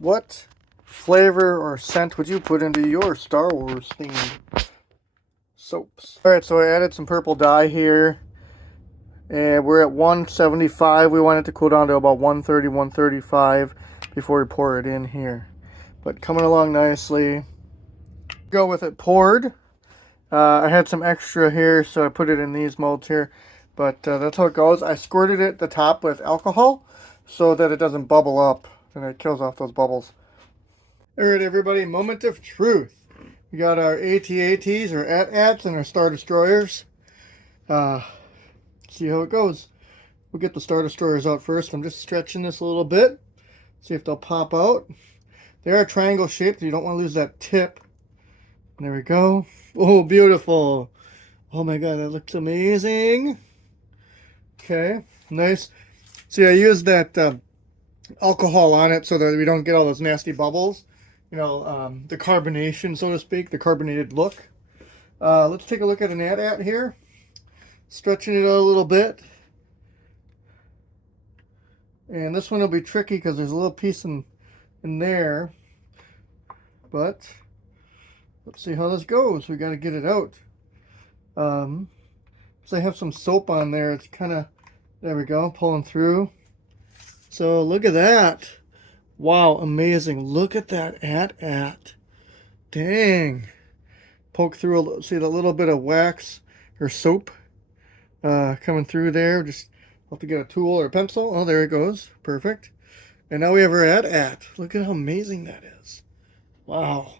What flavor or scent would you put into your Star Wars themed soaps? Alright, so I added some purple dye here. And we're at 175. We want it to cool down to about 130, 135 before we pour it in here. But coming along nicely. Go with it poured. I had some extra here, so I put it in these molds here. But that's how it goes. I squirted it at the top with alcohol so that it doesn't bubble up and it kills off those bubbles. Alright everybody, moment of truth. We got our AT-ATs or AT-ATs and our Star Destroyers. See how it goes. We'll get the Star Destroyers out first. I'm just stretching this a little bit. See if they'll pop out. They are triangle shaped. You don't want to lose that tip. There we go. Oh, beautiful. Oh my god, that looks amazing. Okay, nice. See, I used that alcohol on it so that we don't get all those nasty bubbles. You know, the carbonation, so to speak, the carbonated look. Let's take a look at an AT-AT here. Stretching it out a little bit. And this one will be tricky because there's a little piece in there. But let's see how this goes. We got to get it out. So I have some soap on there. It's kind of, there we go, pulling through. So look at that. Wow, amazing. Look at that AT-AT. Dang. Poke through, see the little bit of wax or soap coming through there. Just have to get a tool or a pencil. Oh, there it goes. Perfect. And now we have our AT-AT. Look at how amazing that is. Wow.